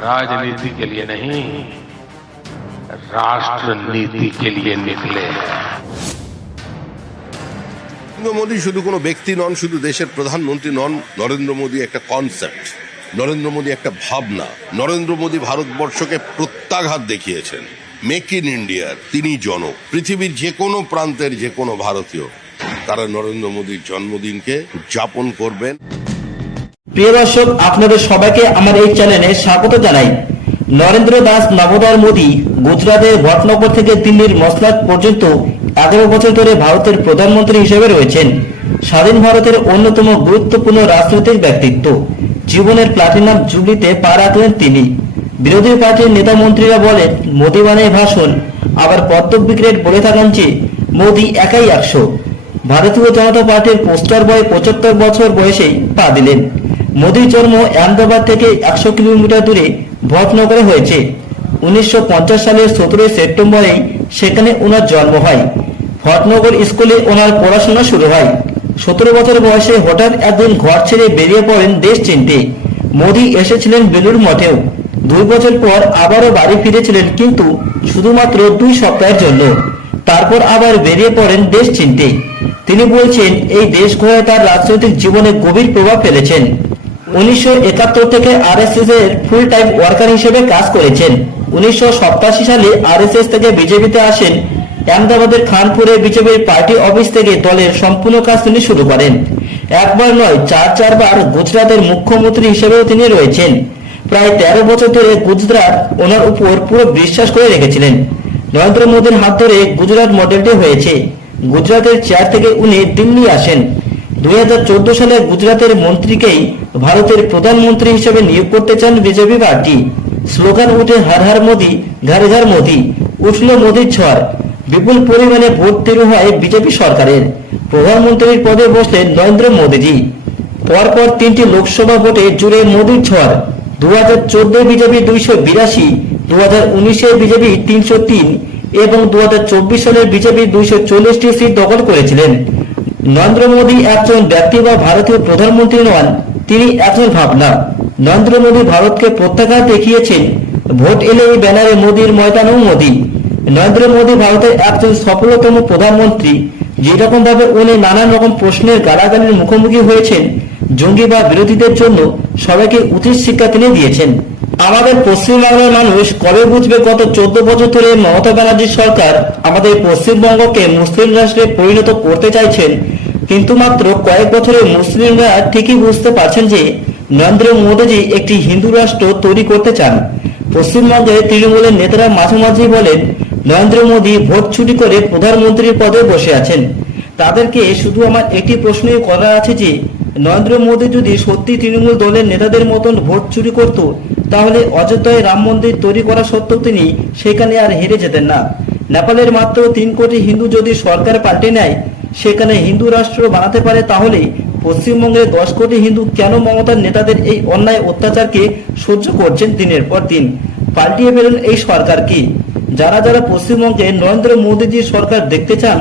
राजनीति के लिए नहीं राष्ट्र नीति के लिए निकले हैं নরেন্দ্র মোদী শুধু কোনো ব্যক্তি নন শুধু দেশের প্রধানমন্ত্রী নন নরেন্দ্র মোদী একটা কনসেপ্ট নরেন্দ্র মোদী একটা ভাবনা নরেন্দ্র মোদী ভারতবর্ষকে প্রত্যাঘাত দেখিয়েছেন মেক ইন ইন্ডিয়ার তিনি জনক পৃথিবীর যে কোনো প্রান্তের যে কোনো ভারতীয় তারা নরেন্দ্র মোদীর জন্মদিনকে উদযাপন করবেন প্রিয় দর্শক, আপনাদের সবাইকে আমার এই চ্যানেলে স্বাগত জানাই। নরেন্দ্র দাস, নবোদয় মোদী গুজরাটের ভটনগর থেকে দিল্লির মসলাট পর্যন্ত এগারো বছর ধরে ভারতের প্রধানমন্ত্রী হিসেবে রয়েছেন। স্বাধীন ভারতের অন্যতম গুরুত্বপূর্ণ রাজনৈতিক ব্যক্তিত্ব। জীবনের প্লাটিনাম জুবলিতে পা রাখলেন তিনি। বিরোধী পার্টির নেতা মন্ত্রীরা বলেন, মোদী মানে ভাষণ। আবার পদ্ম বিক্রেট বলে থাকেন যে, মোদী একাই একশো। ভারতীয় জনতা পার্টির পোস্টার বয় পঁচাত্তর বছর বয়সেই পা দিলেন। মোদীর জন্ম আহমেদাবাদ থেকে একশো কিলোমিটার দূরে ভটনগরে হয়েছে। উনিশশো পঞ্চাশ সালের সতেরোই সেপ্টেম্বরে সেখানে ওনার জন্ম হয়। ভটনগর স্কুলে ওনার পড়াশোনা শুরু হয়। সতেরো বছর বয়সে হঠাৎ একদিন ঘর ছেড়ে বেরিয়ে পড়েন দেশ চিনতে। মোদী এসেছিলেন বেলুর মঠেও। দুই বছর পর আবারও বাড়ি ফিরেছিলেন কিন্তু শুধুমাত্র দুই সপ্তাহের জন্য। তারপর আবার বেরিয়ে পড়েন দেশ চিনতে। তিনি বলছেন, এই দেশ ঘোরায় তার রাজনৈতিক জীবনে গভীর প্রভাব ফেলেছেন। উনিশশো একাত্তর থেকে আরএসএস এর ফুল টাইম ওয়ার্কার হিসেবে কাজ করেছেন। উনিশশো সালে আরএসএস থেকে বিজেপিতে আসেন। আহমেদাবাদের খানপুরে বিজেপির পার্টি অফিস থেকে দলের সম্পূর্ণ কাজ তিনি শুরু করেন। একবার নয়, চার চারবার গুজরাটের মুখ্যমন্ত্রী হিসেবেও তিনি রয়েছেন। প্রায় তেরো বছর ধরে গুজরাট ওনার উপর পুরো বিশ্বাস করে রেখেছিলেন। নরেন্দ্র মোদীর হাত ধরে গুজরাট মডেলটি হয়েছে। গুজরাটের চেয়ার থেকে উনি দিল্লি আসেন। দুই হাজার চোদ্দ সালে গুজরাটের মন্ত্রীকেই ভারতের প্রধানমন্ত্রী হিসেবে নিয়োগ করতে চান বিজেপি পার্টি স্লোগান উঠে, হর হর মোদি, ঘর ঘর মোদি। উঠল মোদির ঝড়। বিপুল পরিমাণে ভোট তৈরি হয় বিজেপি সরকারের। প্রধানমন্ত্রীর পদে বসলেন নরেন্দ্র মোদীজি। পরপর তিনটি লোকসভা ভোটে জুড়ে মোদীর ঝড়। দু হাজার চোদ্দোয় বিজেপি দুইশো বিরাশি দু হাজার উনিশে বিজেপি তিনশো তিন এবং দু হাজার চব্বিশ সালের বিজেপি দুইশো চল্লিশটি সিট দখল করেছিলেন। নরেন্দ্র মোদী একজন ব্যক্তি বা ভারতীয় প্রধানমন্ত্রী নন, তিনি একজন ভাবনা। নরেন্দ্র মোদী ভারতকে প্রত্যাঘাত দেখিয়েছেন। ভোট এলে এই ব্যানারে মোদীর ময়দানও মোদী। নরেন্দ্র মোদী ভারতের একজন সফলতম প্রধানমন্ত্রী। যেরকম ভাবে উনি নানান রকম প্রশ্নের গালাগালির মুখোমুখি হয়েছেন, জঙ্গি বা বিরোধীদের জন্য সবাইকে উচিত শিক্ষা তিনি দিয়েছেন। আমাদের পশ্চিমবাংলার মানুষ কবে বুঝবে গত চোদ্দ বছর ধরে মমতা ব্যানার্জির সরকার আমাদের পশ্চিমবঙ্গকে মুসলিম রাষ্ট্রে পরিণত করতে চাইছেন? কিন্তু মাত্র কয়েক বছরে মুসলিমরা ঠিকই বুঝতে পারছেন যে নরেন্দ্র মোদীজি একটি হিন্দু রাষ্ট্র তৈরি করতে চান। পশ্চিমবঙ্গে তৃণমূলের নেতারা মাঝে মাঝে বলেন, নরেন্দ্র মোদী ভোট ছুটি করে প্রধানমন্ত্রীর পদে বসে আছেন। তাদেরকে শুধু আমার একটি প্রশ্নই করা আছে যে, নরেন্দ্র মোদী যদি সত্যি তৃণমূল দলের নেতাদের মতন ভোট চুরি করত তাহলে অযোধ্যায় রাম মন্দির তৈরি করা সত্ত্বেও তিনি সেখানে আর হেরে যেতেন না। নেপালের মাত্র তিন কোটি হিন্দু যদি সরকার পাল্টে নেয়, সেখানে হিন্দু রাষ্ট্র বানাতে পারে তাহলে পশ্চিমবঙ্গের দশ কোটি হিন্দু কেন মমতার নেতাদের এই অন্যায় অত্যাচারকে সহ্য করছেন দিনের পর দিন? পাল্টিয়ে ফেলেন এই সরকারকে যারা যারা পশ্চিমবঙ্গে নরেন্দ্র মোদীজির সরকার দেখতে চান,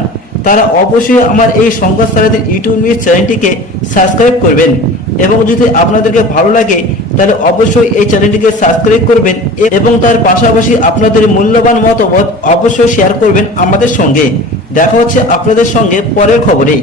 তারা অবশ্যই আমার এই সংবাদ সারাদের ইউটিউব নিউজ চ্যানেলটিকে সাবস্ক্রাইব করবেন। এবং যদি আপনাদেরকে ভালো লাগে, তাহলে অবশ্যই এই চ্যানেলটিকে সাবস্ক্রাইব করবেন এবং তার পাশাপাশি আপনাদের মূল্যবান মতামত অবশ্যই শেয়ার করবেন আমাদের সঙ্গে। দেখা হচ্ছে আপনাদের সঙ্গে পরের খবরে।